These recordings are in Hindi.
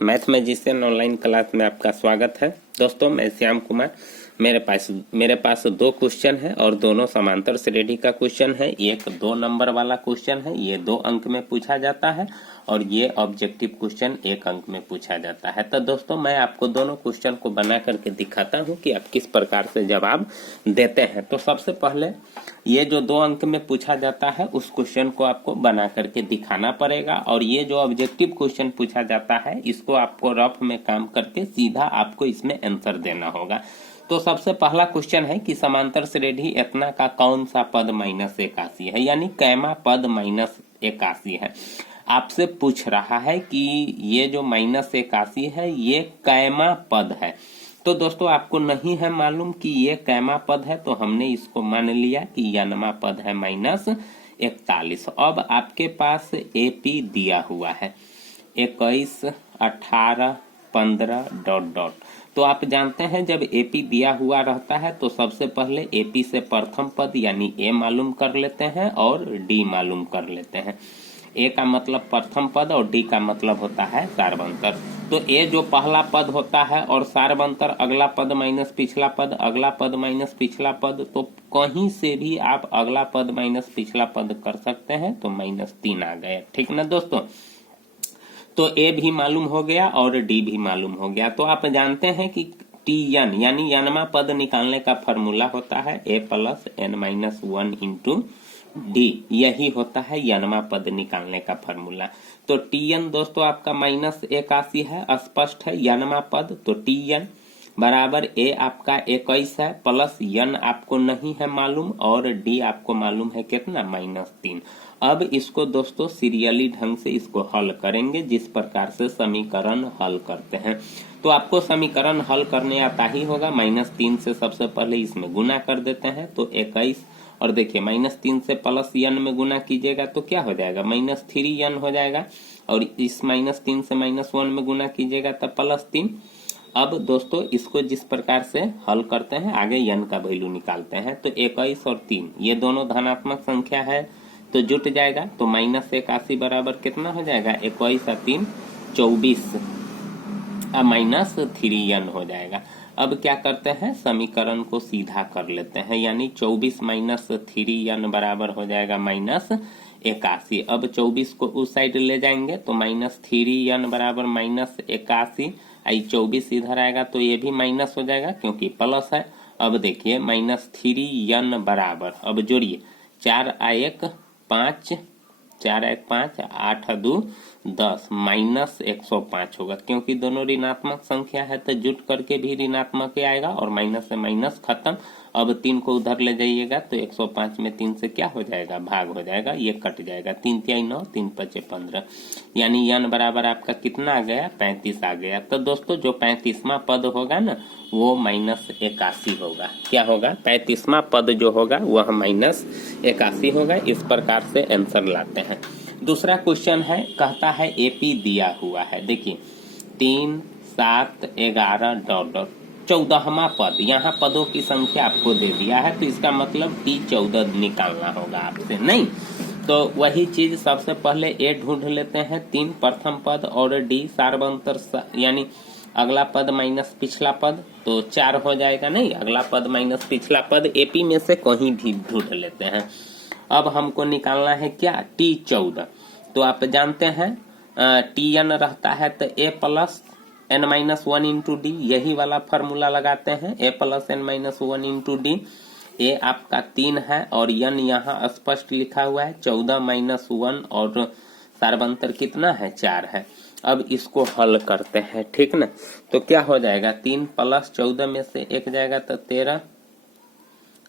मैथ मैजिशियन ऑनलाइन क्लास में आपका स्वागत है। दोस्तों, मैं श्याम कुमार। मेरे पास दो क्वेश्चन है और दोनों समांतर श्रेणी का क्वेश्चन है। एक 2 नंबर वाला क्वेश्चन है, ये 2 अंक में पूछा जाता है और ये ऑब्जेक्टिव क्वेश्चन 1 अंक में पूछा जाता है। तो दोस्तों, मैं आपको दोनों क्वेश्चन को बना करके दिखाता हूँ कि आप किस प्रकार से जवाब देते हैं। तो सबसे पहले ये जो 2 अंक में पूछा जाता है उस क्वेश्चन को आपको बना करके दिखाना पड़ेगा और ये जो ऑब्जेक्टिव क्वेश्चन पूछा जाता है इसको आपको रफ में काम करके सीधा आपको इसमें आंसर देना होगा। तो सबसे पहला क्वेश्चन है कि समांतर श्रेणी इतना का कौन सा पद -81 है, यानी कैमा पद -81 है। आपसे पूछ रहा है कि ये जो -81 है ये कैमा पद है। तो दोस्तों, आपको नहीं है मालूम कि ये कैमा पद है, तो हमने इसको मान लिया कि यनमा पद है -41। अब आपके पास एपी दिया हुआ है 21, 18, 15 ... तो आप जानते हैं जब एपी दिया हुआ रहता है तो सबसे पहले एपी से प्रथम पद यानी ए मालूम कर लेते हैं और डी मालूम कर लेते हैं। ए का मतलब प्रथम पद और डी का मतलब होता है सार्वंतर। तो ए जो पहला पद होता है और सार्वंतर अगला पद माइनस पिछला पद, अगला पद माइनस पिछला पद, तो कहीं से भी आप अगला पद माइनस पिछला पद कर सकते हैं। तो -3 आ गए, ठीक ना दोस्तों। तो ए भी मालूम हो गया और डी भी मालूम हो गया। तो आप जानते हैं कि टी एन यानी यनमा पद निकालने का फॉर्मूला होता है a + n-1 इंटू डी, यही होता है यनमा पद निकालने का फॉर्मूला। तो टी एन दोस्तों आपका -81 है, स्पष्ट है यनमा पद। तो टी एन बराबर ए आपका 21 है प्लस एन आपको नहीं है मालूम और डी आपको मालूम है कितना -3। अब इसको दोस्तों सीरियली ढंग से इसको हल करेंगे जिस प्रकार से समीकरण हल करते हैं। तो आपको समीकरण हल करने आता ही होगा। -3 से सबसे पहले इसमें गुना कर देते हैं तो 21, और देखिए -3 से प्लस n में गुना कीजिएगा तो क्या हो जाएगा -3n हो जाएगा, और इस -3 से -1 में गुना कीजिएगा तब +3। अब दोस्तों इसको जिस प्रकार से हल करते हैं आगे n का वैल्यू निकालते हैं। तो 21 और 3 ये दोनों धनात्मक संख्या है तो जुट जाएगा। तो -81 बराबर कितना हो जाएगा 21 और 3 24 -3n हो जाएगा। अब क्या करते हैं समीकरण को सीधा कर लेते हैं, यानी 24 -3n बराबर हो जाएगा -81। अब 24 को उस साइड ले जाएंगे तो -3n बराबर -81, 24 इधर आएगा तो ये भी माइनस हो जाएगा क्योंकि प्लस है। अब देखिए -3n बराबर, अब जोड़िए 4 × 1 5, 4 × 1 5, 8 × 2 10 -105 होगा क्योंकि दोनों ऋणात्मक संख्या है तो जुट करके भी ऋणात्मक ही आएगा और माइनस से माइनस खत्म। अब 3 को उधर ले जाइएगा तो 105 में 3 से क्या हो जाएगा भाग हो जाएगा, ये कट जाएगा। 3 × 3 = 9, 3 × 5 = 15, यानी n बराबर आपका कितना आ गया 35 आ गया। तो दोस्तों जो 35वां पद होगा ना वो -81 होगा। क्या होगा 35वां पद जो होगा वह -81 होगा। इस प्रकार से आंसर लाते हैं। दूसरा क्वेश्चन है, कहता है एपी दिया हुआ है। देखिए 3, 7, 11 ... 14वां पद, यहाँ पदों की संख्या आपको दे दिया है तो इसका मतलब T14 निकालना होगा आपसे, नहीं तो वही चीज सबसे पहले ए ढूंढ लेते हैं 3 प्रथम पद और डी सार्वंतर यानी अगला पद माइनस पिछला पद, तो 4 हो जाएगा। नहीं, अगला पद माइनस पिछला पद एपी में से कहीं भी ढूंढ लेते हैं। अब हमको निकालना है क्या T14। तो आप जानते हैं Tn रहता है तो a + n-1 इंटू डी, यही वाला फॉर्मूला लगाते हैं a + n-1 इंटू डी। ए आपका 3 है और n यहाँ स्पष्ट लिखा हुआ है 14 - 1 और सार्वंतर कितना है 4 है। अब इसको हल करते हैं, ठीक ना। तो क्या हो जाएगा 3 + 14 में से 1 जाएगा तो 13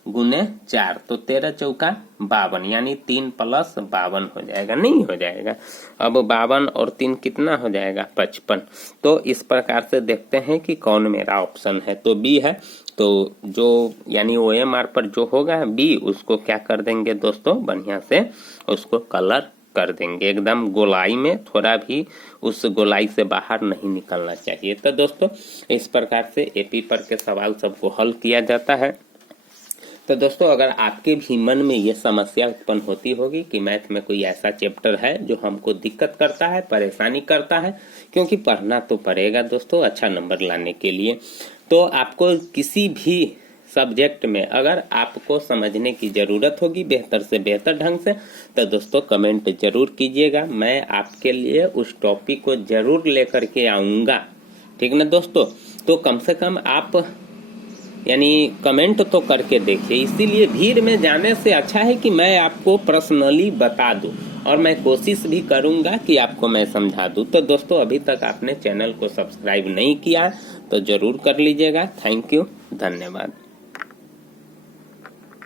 × 4, तो 13 × 4 = 52, यानी 3 + 52 हो जाएगा, नहीं हो जाएगा। अब 52 और 3 कितना हो जाएगा 55। तो इस प्रकार से देखते हैं कि कौन मेरा ऑप्शन है, तो बी है। तो जो यानी OMR पर जो होगा बी उसको क्या कर देंगे दोस्तों बढ़िया से उसको कलर कर देंगे, एकदम गोलाई में थोड़ा भी उस गोलाई से बाहर नहीं निकलना चाहिए। तो दोस्तों इस प्रकार से एपी पर के सवाल सबको हल किया जाता है। तो दोस्तों अगर आपके भी मन में ये समस्या उत्पन्न होती होगी कि मैथ में कोई ऐसा चैप्टर है जो हमको दिक्कत करता है, परेशानी करता है, क्योंकि पढ़ना तो पड़ेगा दोस्तों अच्छा नंबर लाने के लिए, तो आपको किसी भी सब्जेक्ट में अगर आपको समझने की ज़रूरत होगी बेहतर से बेहतर ढंग से, तो दोस्तों कमेंट जरूर कीजिएगा। मैं आपके लिए उस टॉपिक को जरूर लेकर के आऊँगा, ठीक ना दोस्तों। तो कम से कम आप यानी कमेंट तो करके देखिए, इसीलिए भीड़ में जाने से अच्छा है कि मैं आपको पर्सनली बता दूं, और मैं कोशिश भी करूंगा कि आपको मैं समझा दूं। तो दोस्तों अभी तक आपने चैनल को सब्सक्राइब नहीं किया तो जरूर कर लीजिएगा। थैंक यू, धन्यवाद।